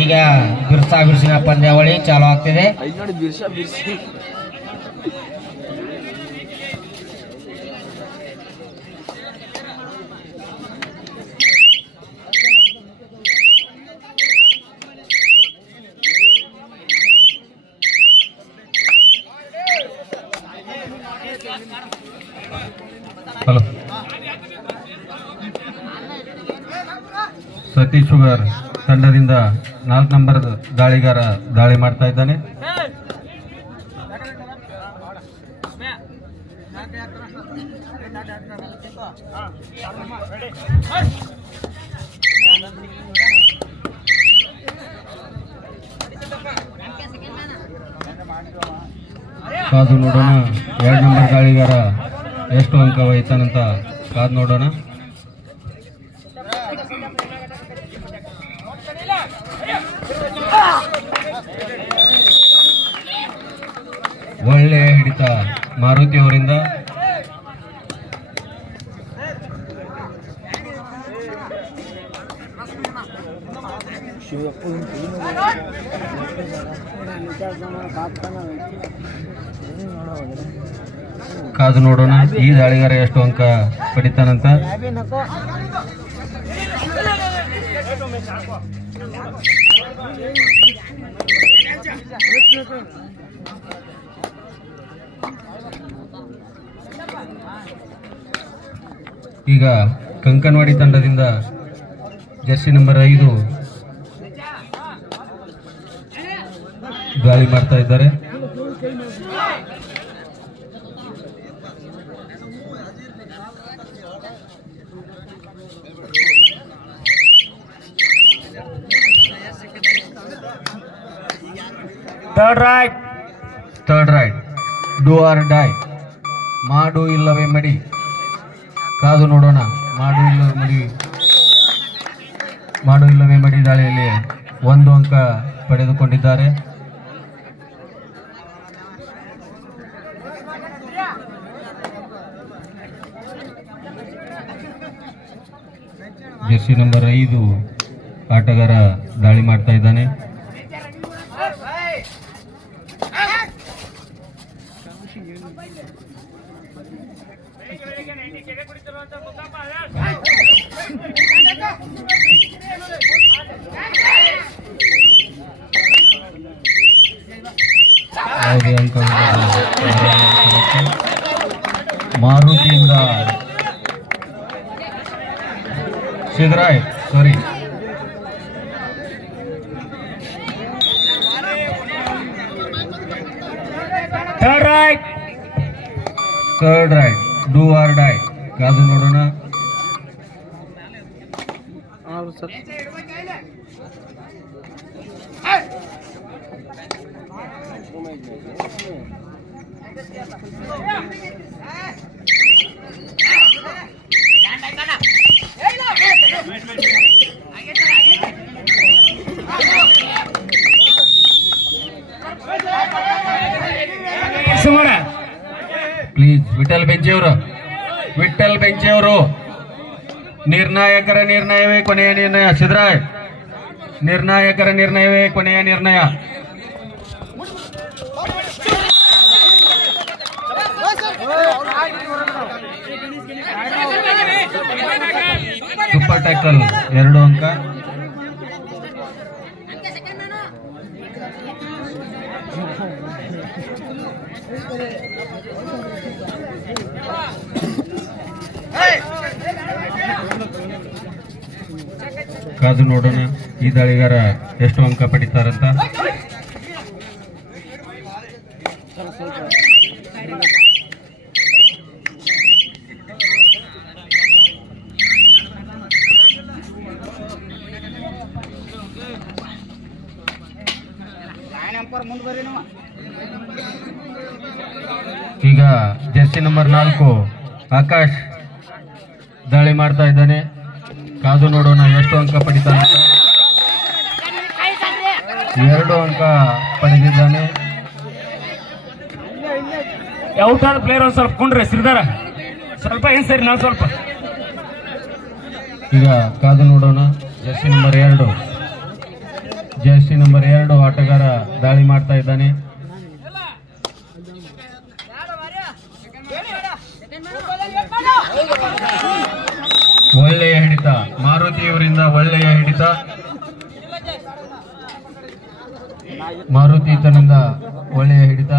ಈಗ ಬಿರ್ಸಾ ಬಿರ್ಸಿನ ಪಂದ್ಯಾವಳಿ ಚಾಲು ಆಗ್ತಿದೆ. ಹಲೋ, ಸತೀಶ್ ಶುಗರ್ ತಂಡದಿಂದ 4 ನಂಬರ್ ದಾಳಿಗಾರ ದಾಳಿ ಮಾಡ್ತಾ ಇದ್ದಾನೆ. ಕಾದು ನೋಡೋಣ 2 ನಂಬರ್ ದಾಳಿಗಾರ ಎಷ್ಟು ಅಂಕ ಒಯ್ತಾನಂತ ಕಾದು ನೋಡೋಣ. ಒಳ್ಳೆ ಹಿಡಿತ ಮಾರುತಿ ಅವರಿಂದ. ಕಾದು ನೋಡೋಣ ಈ ದಾಳಿಗಾರ ಎಷ್ಟು ಅಂಕ ಪಡಿತಾನಂತ. ಈಗ ಕಂಕನವಾಡಿ ತಂಡದಿಂದ ಜರ್ಸಿ ನಂಬರ್ 5 ದಾಳಿ ಮಾಡ್ತಾ ಇದ್ದಾರೆ. Third raid do or dye, ಮಾಡು ಇಲ್ಲವೇ ಮಡಿ. ಕಾದು ನೋಡೋಣ ಮಾಡು ಇಲ್ಲವೇ ಮಡಿ ದಾಳಿಯಲ್ಲಿ 1 ಅಂಕ ಪಡೆದುಕೊಂಡಿದ್ದಾರೆ. ಜರ್ಸಿ ನಂಬರ್ 5 ಆಟಗಾರ ದಾಳಿ ಮಾಡ್ತಾ ಇದ್ದಾನೆ. ಮಾರುತಿಯಿಂದ ಸಿದ್ದರಾಯ್ ಸಾರಿ third raid do or die. ಕಾದು ನೋಡೋಣ. ಪ್ಲೀಸ್ ವಿಠಲ್ ಬೆಂಚೆಯವರು ನಿರ್ಣಾಯಕರ ನಿರ್ಣಯವೇ ಕೊನೆಯ ನಿರ್ಣಯ. ಸಿದ್ದರಾಯ್ ನಿರ್ಣಾಯಕರ ನಿರ್ಣಯವೇ ಕೊನೆಯ ನಿರ್ಣಯ. ಸೂಪರ್ ಟ್ಯಾಕಲ್ 2 ಅಂಕ. ಕಾದು ನೋಡೋಣ ಈ ದಾಳಿಗಾರ ಎಷ್ಟು ಅಂಕ ಪಡಿತಾರಂತ. ಈಗ ಜರ್ಸಿ ನಂಬರ್ 4 ಆಕಾಶ್ ದಾಳಿ ಮಾಡ್ತಾ ಇದ್ದಾನೆ. ಕಾದು ನೋಡೋಣ ಎಷ್ಟು ಅಂಕ ಪಡಿತಾನೆ. 2 ಅಂಕ ಪಡೆದಿದ್ದಾನೆ. ಔಟ್ ಆದ ಪ್ಲೇಯರ್ ಒಂದು ಸ್ವಲ್ಪ ಕೊಂಡ್ರೆ ಶ್ರೀಧರ ಸ್ವಲ್ಪ ಏನ್ ಸರಿ ನಾವು ಸ್ವಲ್ಪ ಈಗ ಕಾದು ನೋಡೋಣ. ಜರ್ಸಿ ನಂಬರ್ 2 ಆಟಗಾರ ದಾಳಿ ಮಾಡ್ತಾ ಇದ್ದಾನೆ. ಒಳ್ಳೆಯ ಹಿಡಿತ ಮಾರುತಿಯವರಿಂದ, ಒಳ್ಳೆಯ ಹಿಡಿತ ಮಾರುತಿ ಈತನಿಂದ, ಒಳ್ಳೆಯ ಹಿಡಿತ.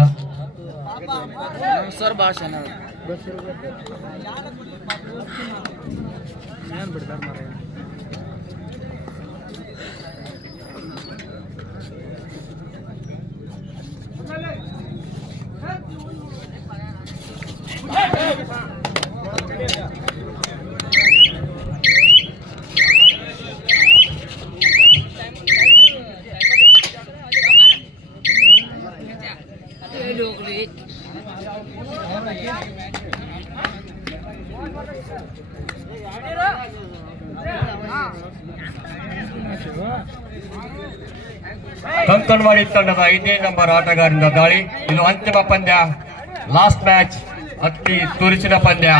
ಕಂಕನವಾಡಿ ತಂಡದ 5ನೇ ನಂಬರ್ ಆಟಗಾರರಿಂದ ದಾಳಿ. ಇದು ಅಂತಿಮ ಪಂದ್ಯ, ಲಾಸ್ಟ್ ಮ್ಯಾಚ್, ಅತಿ ತುರುಚಿನ ಪಂದ್ಯ.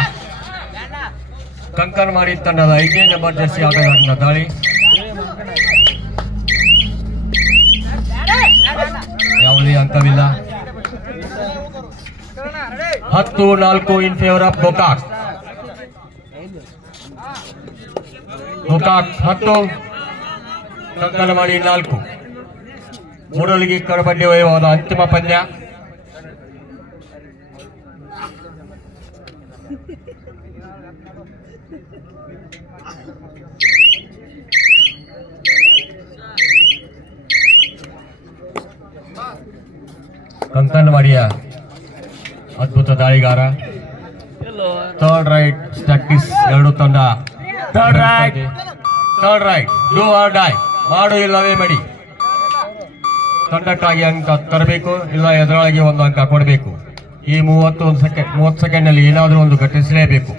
ಕಂಕನವಾಡಿ ತಂಡದ 5ನೇ ನಂಬರ್ ಜರ್ಸಿ ಆಟಗಾರರಿಂದ ದಾಳಿ. ಯಾವುದೇ ಅಂಕವಿಲ್ಲ. 10-4 in favour of Gokak. Gokak 10, Kankanwadi 4. ಮೂರಲಿಗೆ ಕರಬಡ್ಡಿ ವಯವಾದ ಅಂತಿಮ ಪಂದ್ಯ. ಕಂಕನವಾಡಿಯ ಅದ್ಭುತ ದಾಳಿಗಾರ. ಥರ್ಡ್ ರೈಟ್ ಪ್ರಾಕ್ಟೀಸ್ ಎರಡು ತಂಡ. Third raid do or dye, ಮಾಡು ಇಲ್ಲವೇ ಮಡಿ. ತಂಡಕ್ಕಾಗಿ ಅಂಕ ತರಬೇಕು, ಇಲ್ಲ ಎದುರೊಳಗೆ ಒಂದು ಅಂಕ ಕೊಡಬೇಕು. ಈ 30 ಸೆಕೆಂಡ್ನಲ್ಲಿ ಏನಾದರೂ ಒಂದು ಘಟಿಸಲೇಬೇಕು.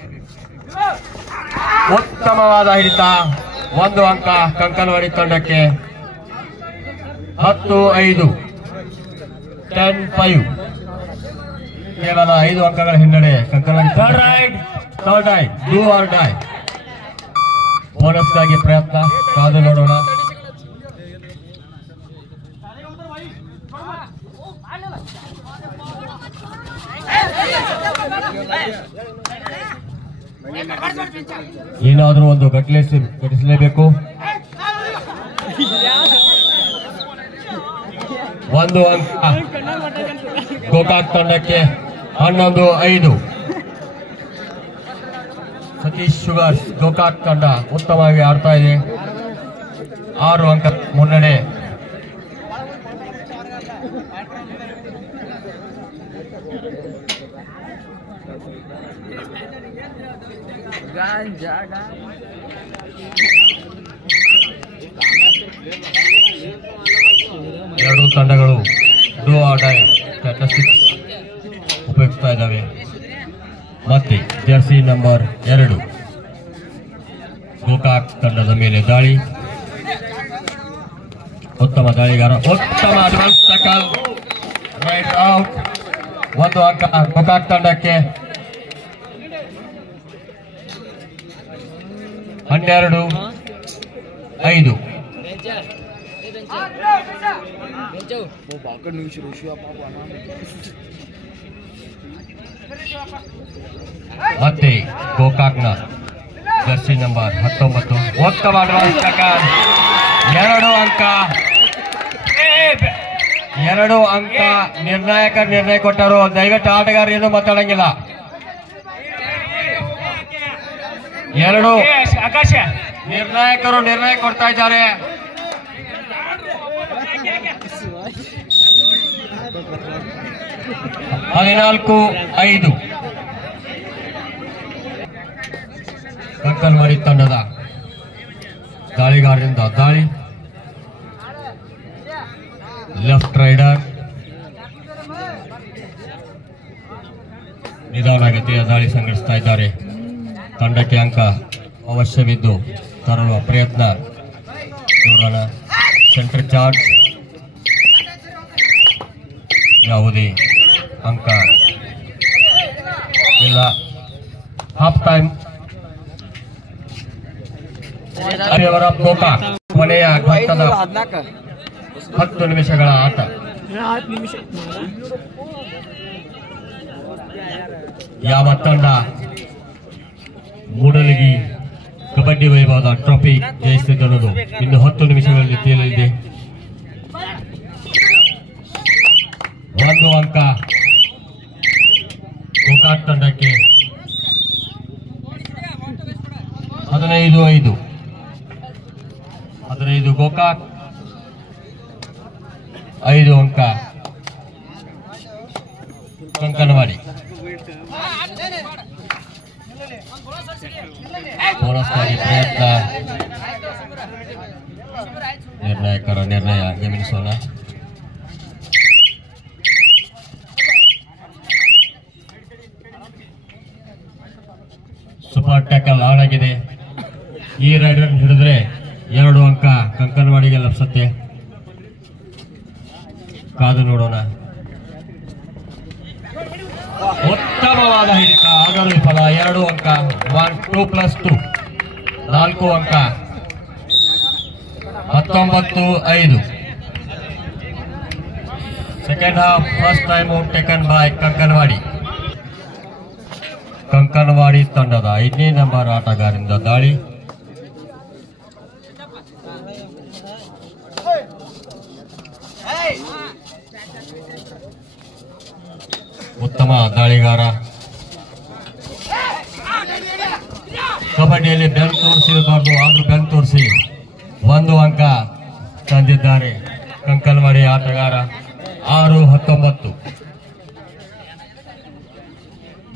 ಉತ್ತಮವಾದ ಹಿಡಿತ, 1 ಅಂಕ ಕಂಕನವಾಡಿ ತಂಡಕ್ಕೆ. 10-5, 10-5, ಕೇವಲ 5 ಅಂಕಗಳ ಹಿನ್ನಡೆ Kankanwadi. Third raid do or die. ಬೋನಸ್ಗಾಗಿ ಪ್ರಯತ್ನ, ಕಾದು ನೋಡೋಣ. ಏನಾದರೂ ಒಂದು ಘಟಿಸಲೇಬೇಕು. 1 ಅಂಕ ಗೋಕಾಕ್ ತಂಡಕ್ಕೆ. 11-5. ಸತೀಶ್ ಶುಗರ್ಸ್ ಗೋಕಾಕ್ ತಂಡ ಉತ್ತಮವಾಗಿ ಆಡ್ತಾ ಇದೆ. 6 ಅಂಕ ಮುನ್ನಡೆ. ಎರಡೂ ತಂಡಗಳು ಡೂ ಆರ್ ಡೈ ಸ್ಟ್ಯಾಟಿಸ್ಟಿಕ್ಸ್ ಉಪಯೋಗಿಸ್ತಾ ಇದ್ದಾವೆ. ಮತ್ತೆ ಜರ್ಸಿ ನಂಬರ್ 2 ಗೋಕಾಕ್ ತಂಡದ ಮೇಲೆ ದಾಳಿ. ಉತ್ತಮ ದಾಳಿಗಾರ, ಉತ್ತಮ ಅಡ್ವಾನ್ಸ್ ಟಕಲ್, ರೈಟ್ ಔಟ್. 1 ಅಂಕ ಗೋಕಾಕ್ ತಂಡಕ್ಕೆ. 12-5. ಮತ್ತೆ ಗೋಕಾಕ್ನ ಜರ್ಸಿ ನಂಬರ್ 19 ಉತ್ತಮ ಅಡ್ವಾನ್ಸ್ ಟಕಲ್. 2 ಅಂಕ ನಿರ್ಣಯ ಕೊಟ್ಟರು. ದಯವಿಟ್ಟು ಆಟಗಾರ ಏನು ಮಾತಾಡಂಗಿಲ್ಲ. 2 ನಿರ್ಣಾಯಕರು ನಿರ್ಣಯ ಕೊಡ್ತಾ ಇದ್ದಾರೆ. 14-5 ಕಂಕನವಾಡಿ ತಂಡದ ದಾಳಿಗಾರರಿಂದ ದಾಳಿ. ಲೆಫ್ಟ್ ರೈಡರ್ ನಿಧಾನಗತಿಯ ದಾಳಿ ಸಂಘಟಿಸ್ತಾ ಇದ್ದಾರೆ. ತಂಡಕ್ಕೆ ಅಂಕ ಅವಶ್ಯವಿದ್ದು ತರುವ ಪ್ರಯತ್ನ ನೋಡೋಣ. ಸೆಂಟರ್ ಚಾರ್ಜ್, ಯಾವುದೇ ಅಂಕ ಇಲ್ಲ. ಹಾಫ್ ಟೈಮ್ ಗೋಕಾಕ್ ಕೊನೆಯ ಘಟ್ಟದ 10 ನಿಮಿಷಗಳ ಆಟ. ಯಾವ ತಂಡ ಮೂಡಲಗಿ ಕಬಡ್ಡಿ ವೈಭವದ ಟ್ರೋಫಿ ಜಯಿಸಿದೆ ಅನ್ನೋದು ಇನ್ನು 10 ನಿಮಿಷಗಳಲ್ಲಿ ತೇಲಲಿದೆ. 1 ಅಂಕ ಗೋಕಾಕ್ ತಂಡಕ್ಕೆ. 15-5 ಗೋಕಾಕ್, 5 ಅಂಕ ಕಂಕನವಾಡಿ. ಬೋನಸ್ಗಾಗಿ ಪ್ರಯತ್ನ, ನಿರ್ಣಾಯಕರ ನಿರ್ಣಯ ಗಮನಿಸೋಣ. ಸೂಪರ್ ಟ್ಯಾಕಲ್ ಆಗಿದೆ. ಈ ರೈಡರ್ ಹಿಡಿದ್ರೆ 2 ಅಂಕ ಕಂಕನವಾಡಿಗೆ ಲಭಿಸುತ್ತೆ. ಕಾದು ನೋಡೋಣ. ಉತ್ತಮವಾದ ಹಿಡಿತ, ಆದರೂ ವಿಫಲ. 2 ಅಂಕ. 2+2 4 ಅಂಕ. 19-5. Second half first time out taken by Kankanwadi. Kankanwadi ತಂಡದ 5ನೇ ನಂಬರ್ ಆಟಗಾರರಿಂದ ದಾಳಿ. ಉತ್ತಮ ದಾಳಿಗಾರ. ಕಬಡ್ಡಿಯಲ್ಲಿ ಬೆನ್ ತೋರಿಸಿರಬಾರ್ದು, ಆದ್ರೂ ಬೆನ್ ತೋರಿಸಿ 1 ಅಂಕ ತಂದಿದ್ದಾರೆ ಕಂಕನವಾಡಿ ಆಟಗಾರ. 6-19.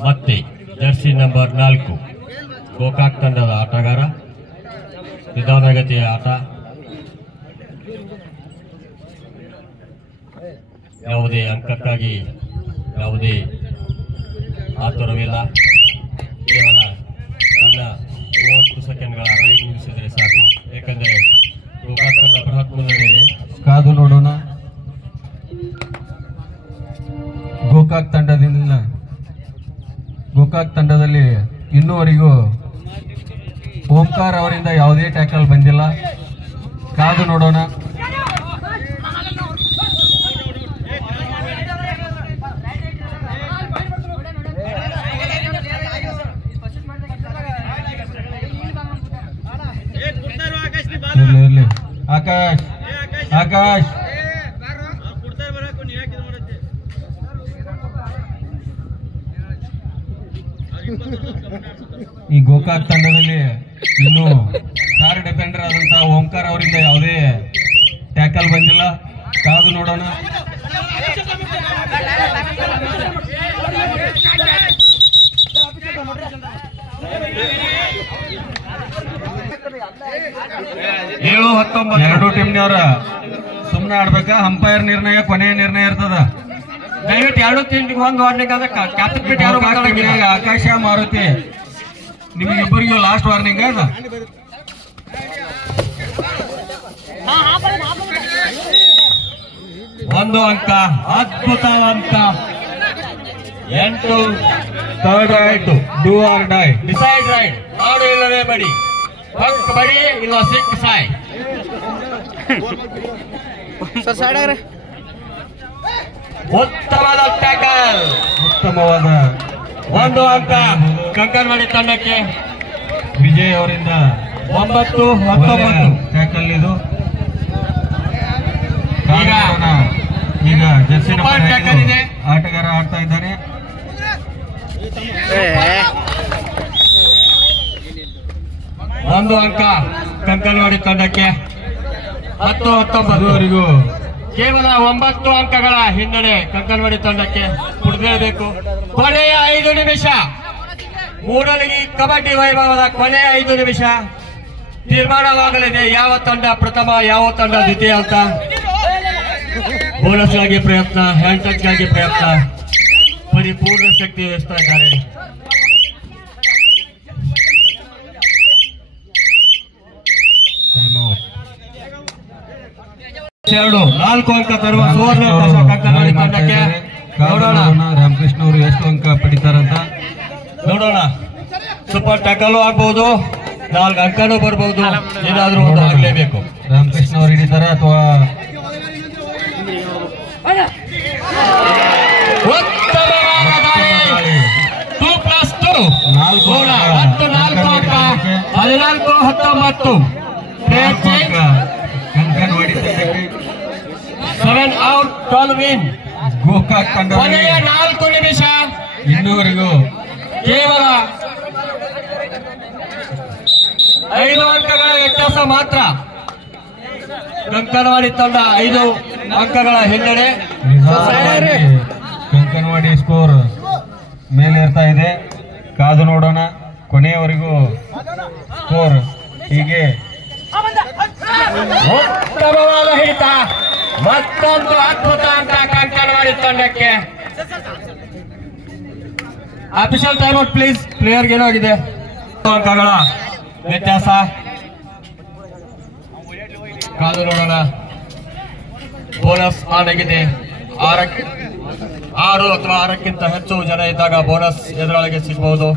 ಮತ್ತೆ ಜರ್ಸಿ ನಂಬರ್ 4 ಗೋಕಾಕ್ ತಂಡದ ಆಟಗಾರ. ನಿಧಾನಗತಿಯ ಆಟ. ಯಾವುದೇ ಅಂಕಕ್ಕಾಗಿ ಯಾವುದೇ ಆತುರವಿಲ್ಲ. ಕೇವಲ ನನ್ನ 30 ಸೆಕೆಂಡ್ಗಳ ರೈಡ್ ಮುಗಿಸಿದರೆ ಸಾಕು. ಏಕೆಂದರೆ ಗೋಕಾಕ್ ತಂಡ ಬೃಹತ್ ಮುನ್ನಡೆ. ಕಾದು ನೋಡೋಣ. ಗೋಕಾಕ್ ತಂಡದಲ್ಲಿ ಇನ್ನೂವರೆಗೂ ಓಂಕಾರ್ ಅವರಿಂದ ಯಾವುದೇ ಟ್ಯಾಕಲ್ ಬಂದಿಲ್ಲ. ಕಾದು ನೋಡೋಣ. ಇರ್ಲಿ ಆಕಾಶ್ ಈ ಗೋಕಾಕ್ ತಂಡದಲ್ಲಿ ಇನ್ನು ಸ್ಟಾರ್ ಡಿಫೆಂಡರ್ ಆದಂತಹ ಓಂಕಾರ್ ಅವರಿಂದ ಯಾವುದೇ ಟ್ಯಾಕಲ್ ಬಂದಿಲ್ಲ. ಕಾದು ನೋಡೋಣ. ಎರಡು ಟೀಮ್ನವರ ಸುಮ್ಮನೆ ಆಡ್ಬೇಕಾ? ಅಂಪೈರ್ ನಿರ್ಣಯ ಕೊನೆಯ ನಿರ್ಣಯ ಇರ್ತದ. ದಯವಿಟ್ಟು 2 ಟೀಮ್ಗೆ ಒಂದು ವಾರ್ನಿಂಗ್ ಅದ. ಆಕಾಶ ಮಾರುತಿ ನಿಮಗಿಬ್ಬರಿಗೂ ಲಾಸ್ಟ್ ವಾರ್ನಿಂಗ್ ಅದ. 1 ಅಂಕ. ಅದ್ಭುತ ಅಂಕ. 8 third raid, do or dye. Decide right. ಆಡು ಇಲ್ಲವೇ ಬಡಿ. ಪಕ್ ಬಡಿ ಇಲ್ಲ ಸಿಕ್ ಸಾಯ್. ಉತ್ತಮವಾದ ಟ್ಯಾಕಲ್. ಉತ್ತಮವಾದ 1 ಅಂಕ ಕಂಕನವಾಡಿ ತಂಡಕ್ಕೆ. ವಿಜಯ್ ಅವರಿಂದ 9-19 ಟ್ಯಾಕಲ್ ಇದು. ಈಗ ಜರ್ಸಿ ನಂಬರ್ 5 ಆಟಗಾರ ಆಡ್ತಾ ಇದ್ದಾನೆ. ಒಂದು ಅಂಕ ಕಂಕನವಾಡಿ ತಂಡಕ್ಕೆ. 10-19 ಕೇವಲ 9 ಅಂಕಗಳ ಹಿನ್ನಡೆ ಕಂಕನವಾಡಿ ತಂಡಕ್ಕೆ ಕುಡಿದೇಬೇಕು. ಕೊನೆಯ 5 ನಿಮಿಷ. ಮೂಡಲಗಿ ಕಬಡ್ಡಿ ವೈಭವದ ಕೊನೆಯ 5 ನಿಮಿಷ ತೀರ್ಮಾನವಾಗಲಿದೆ ಯಾವ ತಂಡ ಪ್ರಥಮ, ಯಾವ ತಂಡ ದ್ವಿತೀಯ ಅಂತ. ಬೋನಸ್ಗಾಗಿ ಪ್ರಯತ್ನ, ಹ್ಯಾಂಡ್ ಟಚ್ಗಾಗಿ ಪ್ರಯತ್ನ, ಪರಿಪೂರ್ಣ ಶಕ್ತಿ ವಹಿಸ್ತಾ ಇದ್ದಾರೆ. 4 ಅಂಕ ತರುವ ಸುವರ್ಣ ಕಂಕನವಾಡಿ ತಂಡಕ್ಕೆ. ನೋಡೋಣ ರಾಮಕೃಷ್ಣ ಅವರು ಎಷ್ಟು ಅಂಕ ಪಡಿತಾರಂತ ನೋಡೋಣ. ಸೂಪರ್ ಟ್ಯಾಕಲ್ ಆಗ್ಬಹುದು, 4 ಅಂಕನೂ ಬರ್ಬಹುದು, ಏನಾದ್ರೂ ಒಂದು ಆಗ್ಲೇಬೇಕು. ರಾಮಕೃಷ್ಣ ಅವರು ಹಿಡಿತಾರ ಅಥವಾ ಉತ್ತಮವಾದ ದಾಳಿ. 2+2 ಗೋಲ. 4 ಅಂಕ, 14-19. ಕಂಕನವಾಡಿ ತಂಡಕ್ಕೆ 7 ಔಟ್ 12 ವಿನ್. ಗೋಕಾಕ್ ತಂಡ ಕೊನೆಯ 4 ನಿಮಿಷ. ಇನ್ನೂವರೆಗೂ ಕೇವಲ 5 ಅಂಕಗಳ ವ್ಯತ್ಯಾಸ ಮಾತ್ರ. ಕಂಕನವಾಡಿ ತಂಡ 5 ಅಂಕಗಳ ಹಿನ್ನಡೆ. ಕಂಕನವಾಡಿ ಸ್ಕೋರ್ ಮೇಲೆ ಇರ್ತಾ ಇದೆ. ಕಾದು ನೋಡೋಣ ಕೊನೆಯವರೆಗೂ ಸ್ಕೋರ್ ಹೀಗೆ. ಉತ್ತಮವಾದ ಹಿಡಿತ, ಮತ್ತೊಂದು ಅದ್ಭುತ ಅಂಕ ಕಂಕನವಾಡಿ ತಂಡಕ್ಕೆ. Official time out please. ಪ್ಲೇಯರ್ಗೆ ಏನಾಗಿದೆ? ಅಂಕಗಳ ವ್ಯತ್ಯಾಸ. ಕಾದು ನೋಡೋಣ. ಬೋನಸ್ ಆನ್ ಆಗಿದೆ. 6 ಅಥವಾ 6ಕ್ಕಿಂತ ಹೆಚ್ಚು ಜನ ಇದ್ದಾಗ ಬೋನಸ್ ಎದುರೊಳಗೆ ಸಿಗಬಹುದು.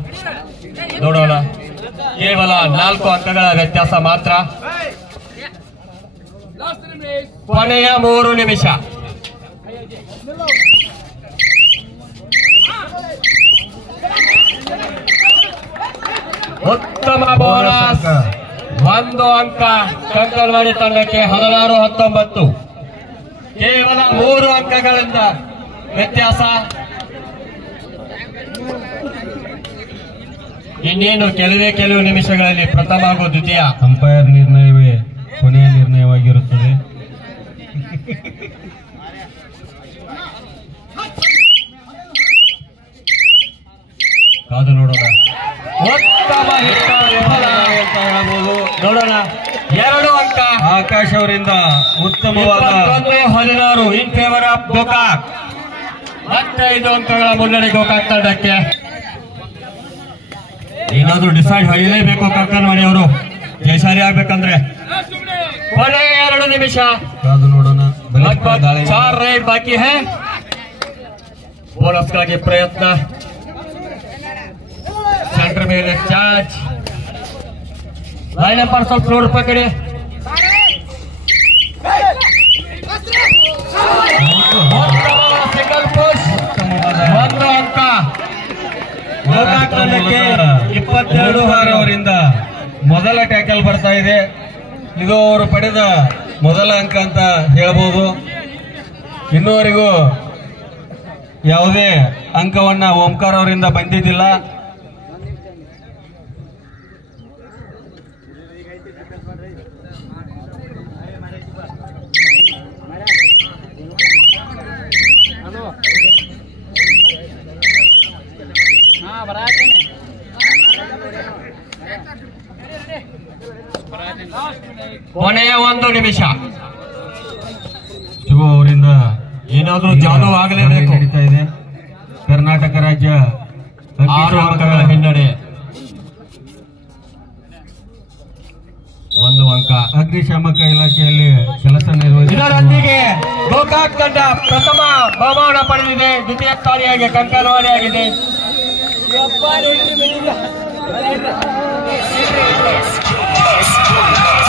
ನೋಡೋಣ. ಕೇವಲ 4 ಅಂಕಗಳ ವ್ಯತ್ಯಾಸ ಮಾತ್ರ. ಕೊನೆಯ 3 ನಿಮಿಷ. ಉತ್ತಮ ಬೋನಸ್. 1 ಅಂಕ ಕಂಕನವಾಡಿ ತಂಡಕ್ಕೆ. 16-19. ಕೇವಲ 3 ಅಂಕಗಳಿಂದ ವ್ಯತ್ಯಾಸ. ಇನ್ನೇನು ಕೆಲವು ನಿಮಿಷಗಳಲ್ಲಿ ಪ್ರಥಮ ಹಾಗೂ ದ್ವಿತೀಯ. ಅಂಪೈರ್ ನಿರ್ಣಯವೇ ಕೊನೆಯ ನಿರ್ಣಯವಾಗಿರುತ್ತದೆ. ಕಾದು ನೋಡೋಣ. ಉತ್ತಮ ಹಿಡಿತ ವಿಫಲ ಅಂತ ಹೇಳಬಹುದು. ನೋಡೋಣ. 2 ಅಂಕ ಆಕಾಶ್ ಅವರಿಂದ ಉತ್ತಮವಾದ 21-16 ಇನ್ ಫೇವರ್ ಆಫ್ ಗೋಕಾಕ್. ಮತ್ತೆ 5 ಅಂಕಗಳ ಮುನ್ನಡೆ ಗೋಕಾಕ್ ತಂಡಕ್ಕೆ. ಏನಾದ್ರೂ ಡಿಸೈಡ್ ಹೊಡೆಯಲೇಬೇಕು ಕಂಕನವಾಡಿ ಅವರು ಜಯಶಾಲಿ ಆಗ್ಬೇಕಂದ್ರೆ. ಕೊನೆಯ 2 ನಿಮಿಷ. ಕಾದು ನೋಡೋಣ. लगभग 4 ರೈಡ್ ಬಾಕಿ है. ಬೋನಸ್ಗಾಗಿ ಪ್ರಯತ್ನ. ಸೆಂಟರ್ ಮೇಲೆ ಚಾರ್ಜ್. ಲೈನ್ पर ಸ್ವಲ್ಪ ಫ್ಲೋರ್ ಪಕಡಿ. Single push. 1 ಅಂಕ ಗೋಕಾಕ್ ತಂಡಕ್ಕೆ. 22 ಅವರಿಂದ ಮೊದಲ ಟ್ಯಾಕಲ್ ಬರ್ತಾ ಇದೆ. ಇದು ಅವರು ಪಡೆದ ಮೊದಲ ಅಂಕ ಅಂತ ಹೇಳ್ಬೋದು. ಇನ್ನೂವರೆಗೂ ಯಾವುದೇ ಅಂಕವನ್ನ ಓಂಕಾರ್ ಅವರಿಂದ ಬಂದಿದ್ದಿಲ್ಲ. ಕೊನೆಯ 1 ನಿಮಿಷ. ಶಿವ ಅವರಿಂದ ಏನಾದ್ರೂ ಜಾದು ಆಗಲೇಬೇಕು. ನಡೀತಾ ಇದೆ. ಕರ್ನಾಟಕ ರಾಜ್ಯ 6 ಅಂಕಗಳ ಹಿನ್ನಡೆ. 1 ಅಂಕ. ಅಗ್ನಿಶಾಮಕ ಇಲಾಖೆಯಲ್ಲಿ ಕೆಲಸ ನಿರ್ವಹಿಸಿದ ಇದರೊಂದಿಗೆ ಗೋಕಾಕ್ ತಂಡ ಪ್ರಥಮ ಬಹುಮಾನ ಪಡೆದಿದೆ. ದ್ವಿತೀಯ ಸ್ಥಾನಿಯಾಗಿ ಕಂಕನವಾಡಿ ಆಗಿದೆ. Yes.